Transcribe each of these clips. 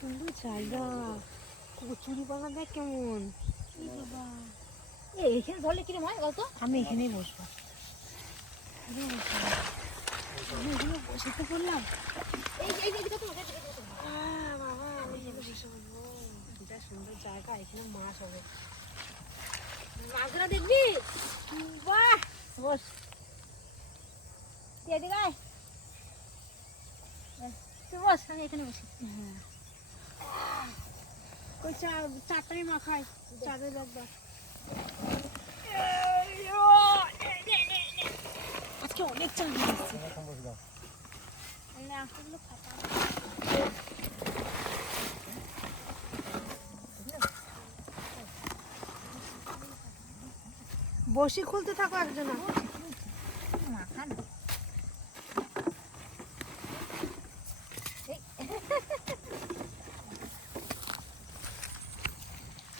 সুন্দর জায়গা, কচুরি পানা দেখ কেমন। এখানে ধরলে কিরম হয় বলতো? আমি এখানেই বসবো, আমি এখানে বসে পড়লাম। বাবা আমি বসে বলবো, এটা সুন্দর জায়গা, এখানে মাছ হবে। মাছগুলো দেখবি? বাহ, বস এদিকে আয়। তুই বস, আমি এখানে বসি। হ্যাঁ, ওই চাটাই মাখাই, চাঁদের একবার। আজকে অনেক চাঁদ এসেছে। বসি খুলতে থাকো একজন।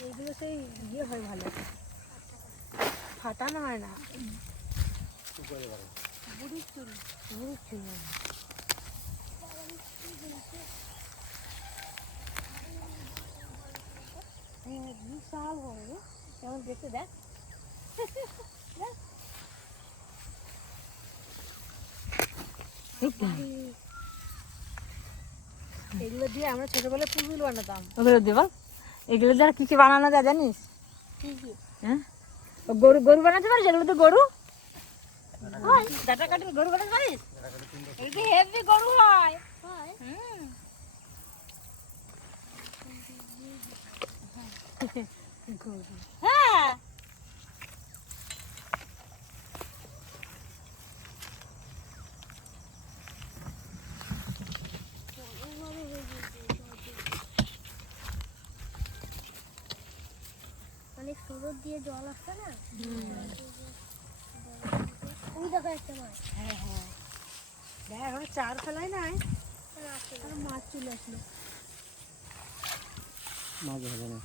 এইগুলো সেই ইয়ে হয়, ভালো ফাটানো হয় না। বুড়ির চুল, বুড়ির চুল বিশাল বড়, কেমন দেখতে দেখ। এগুলো দিয়ে আমরা ছোটবেলায় পুতুল বানাতাম। ওগুলো দেবো, এগুলো দ্বারা কি কি বানানো যায় জানিস? হ্যাঁ, গরু গরু বানাতে পারিস? এগুলো তো গরু ডাটা কাটিং গরু বানাতে পারিস? এগুলো হেভি গরু হয়। হ্যাঁ, অনেক সরোদ দিয়ে জল আসছে না, ওই দেখা যাচ্ছে মাছ। হ্যাঁ হ্যাঁ, দেখ এখন চার ফেলাই নাই, মাছ চলে আসলো। মাছ হবে না।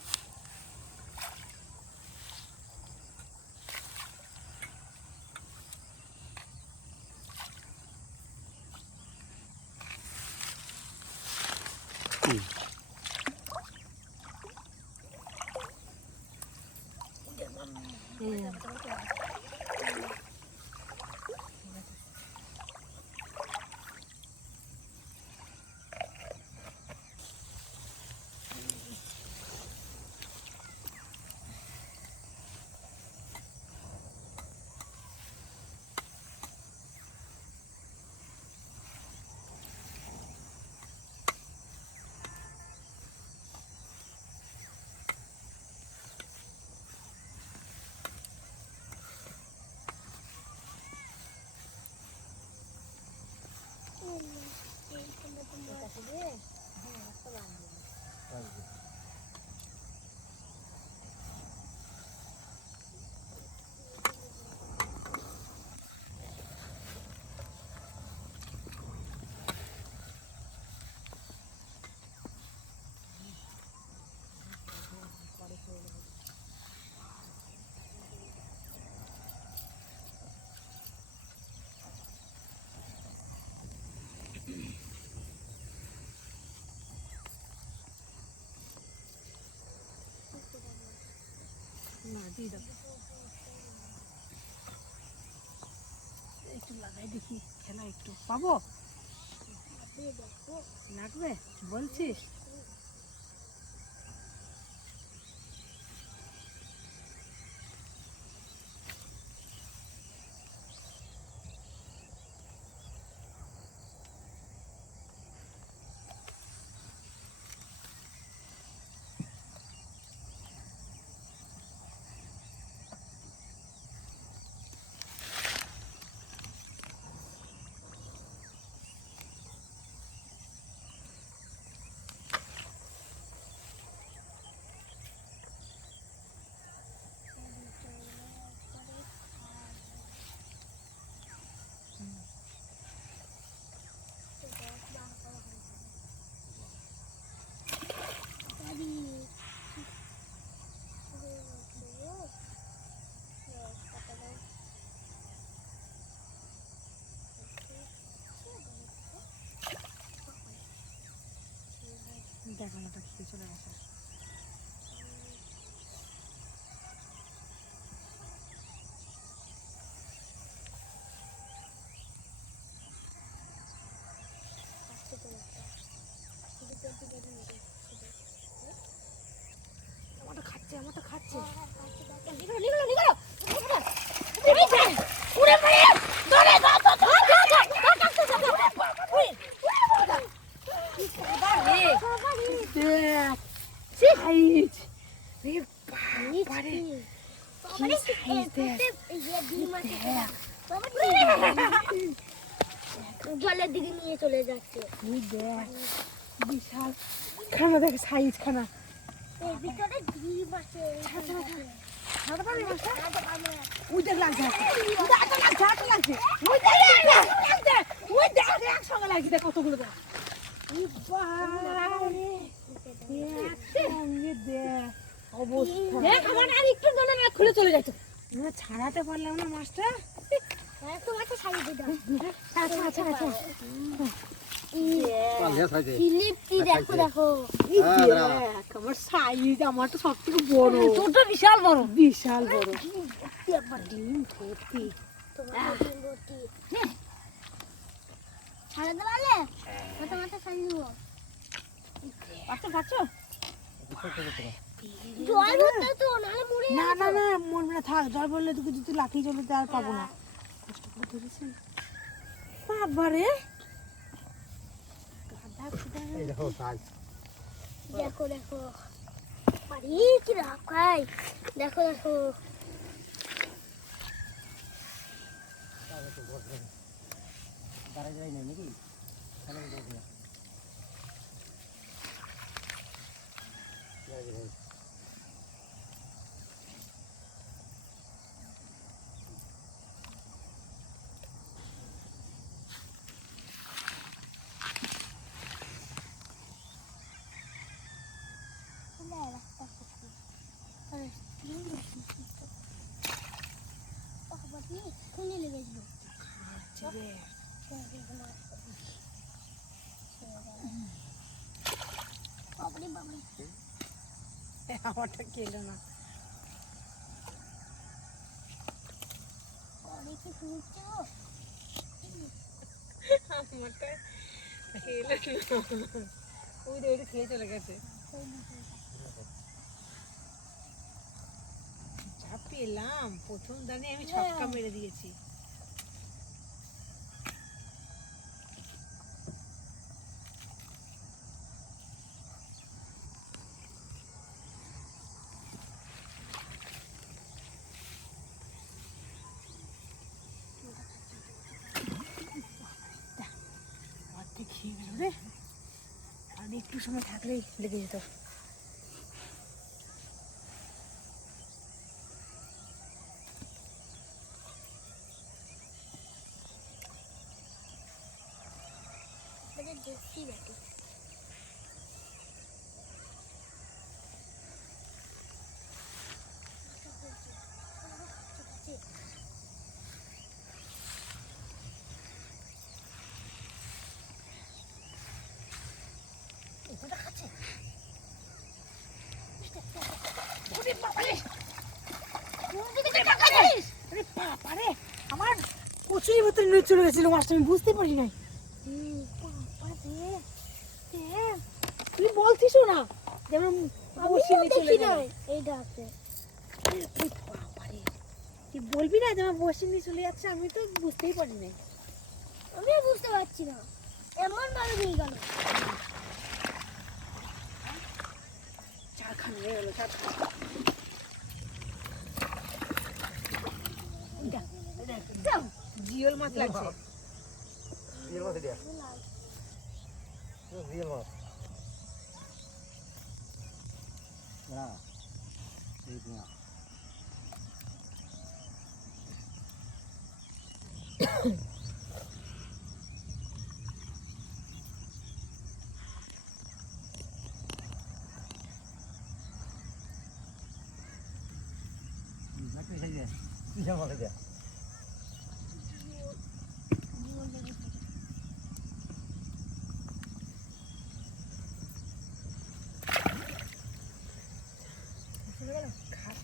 না দিয়ে দেবো, একটু লাগাই দেখি, খেলা একটু পাবো, লাগবে বলছিস? দেখানোটা খেয়ে চলে গেছে। আমারটা খাচ্ছে, আমারটা খাচ্ছে। নিগলো নিগলো নিগলো এই যা উড়ে পড়ে ধরে ধর ধর ধর উড়ে কি খাবার রে দেখ সাইজ, রে বাবা রে কি সাইজ দেখ, এই ডিম আছে জলের দিকে নিয়ে চলে যাচ্ছে। তুই দেখ বিশাল খানা, দেখ সাইজ খানা। এর ভিতরে ডিম আছে। ছাড়তে পারবি মাছটা? আমরা ওই দেখ লাগছে, হাতে লাগছে, হাতে লাগছে, ওই দেখ লাগছে, ওই দেখ একসঙ্গে লাগছে, দেখ কতগুলো দেখ। এই বাবা রে, একসঙ্গে দেখ অবস্থা। দেখ আমার আর একটু দলে না খুলে চলে যাচ্ছে। না ছাড়াতে পারলাম না মাছটা। তোমাকে সাইজ দাও। ছাড়া ছাড়া ছাড়া। ফিলিপটি দেখো দেখো। এই দেখ আমার সাইজ, আমার তো সব থেকে বড়, ছোট বিশাল বড় বিশাল বড়। একবার ডিম ভর্তি। তোমাকে ডিম ভর্তি। ছাড়াতে পারলে তোমাকে সাইজ দেবো। পাচ্ছ পাচ্ছ জল ভরতে তো নাহলে মরে না না না মরবে না, থাক। জল বললে তোকে যদি লাঠি চলে আর পাবো না। কষ্ট করে ধরেছেন বাবারে। দেখো দেখো আরে কি রাখাই দেখো দেখো। আমারটা খেলো না। অনেকে শুনছে আমারটা খেলো না। ওই যে ওইটা খেয়ে চলে গেছে। যা পেলাম প্রথম দানে আমি ছক্কা মেরে দিয়েছি। অর্ধেক খেয়ে গেল রে, আর একটু সময় থাকলেই লেগে যেত। দেখছি নাকি আমার কচুরি ভেতরে নিয়ে চলে গেছিল মাছটা, আমি বুঝতে পারি নাই। তুই বলছিস না যেমন বসে নিয়ে চলে গেল। এইটা আছে তুই বলবি না যে আমার বসে নিয়ে চলে যাচ্ছে, আমি তো বুঝতেই পারি নাই। আমিও বুঝতে পারছি না এমন ভাবে নিয়ে গেল। চারখানা হয়ে গেল, চারখানা। জিওল মাছ লাগছে।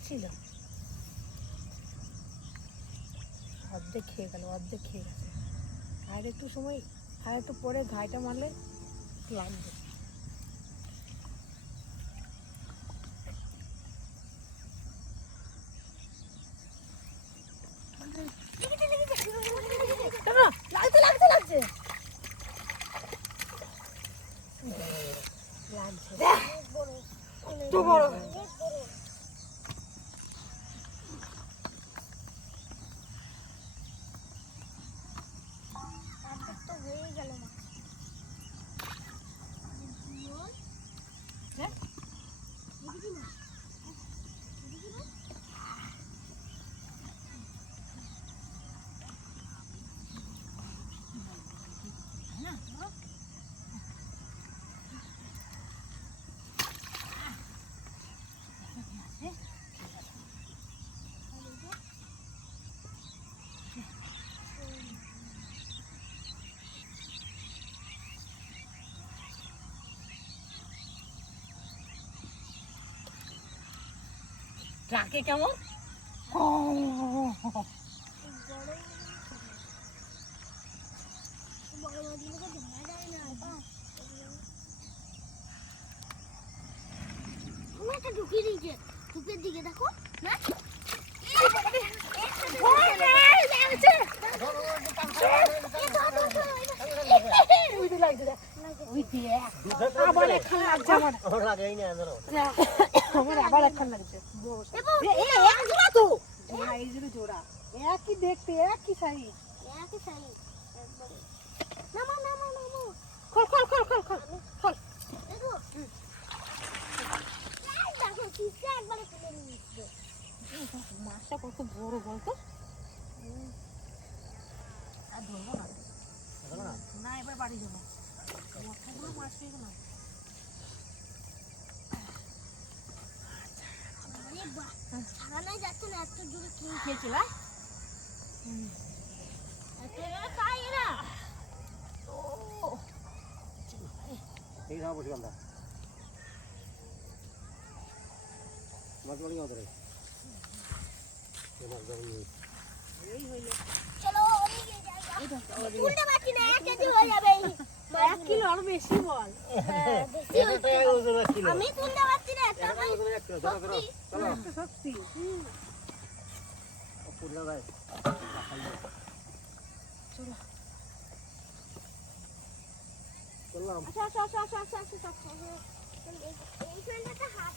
ছিল, অর্ধেক খেয়ে গেল, অর্ধেক খেয়ে গেছে। আর একটু সময়, আর একটু পরে ঘাইটা মারলে লাগবে। লাগছে লাগছে লাগছে লাগছে তো বড়। তো হয়ে গেল না। ট্রাকে কেমন ঢুকিয়ে দিয়েছে ঢুকের দিকে দেখো না আবার এখন লাগছে আমার, আমার আবার এখন লাগছে। তো এই যে জোড়া একই দেখতে, একই সাইজ। একই সাইজ নামা নামা নামা খোল খোল খোল খোল খোল খোল। দেখো দেখো কিসে একবারে তুলে নিচ্ছে। মাছটা কত বড় বলতো। আর ধরবো না, না এবার বাড়ি যাবো। কতগুলো মাছ পেয়ে গেলাম। ছাড়ানো যাচ্ছে না এত জোরে কি খেয়েছিল এত জোরে খাই এরা। এই না বসে গন্ধা মাছ মারি ওদের এই হইলো চলো ওদিকে যাই তুলতে পারছি না 1 কেজি হয়ে যাবে। 1 কিলো আরো বেশি বল। হ্যাঁ, বেশি এটা ওজন 1 কিলো আমি তুলতে পারছি না এত এটা ওজন 1 কিলো ধরো ধরো চলো একটা সত্যি পুরো ভাই চলো চললাম আচ্ছা আচ্ছা আচ্ছা আচ্ছা আচ্ছা আচ্ছা এই ফ্রেন্ডটা হাত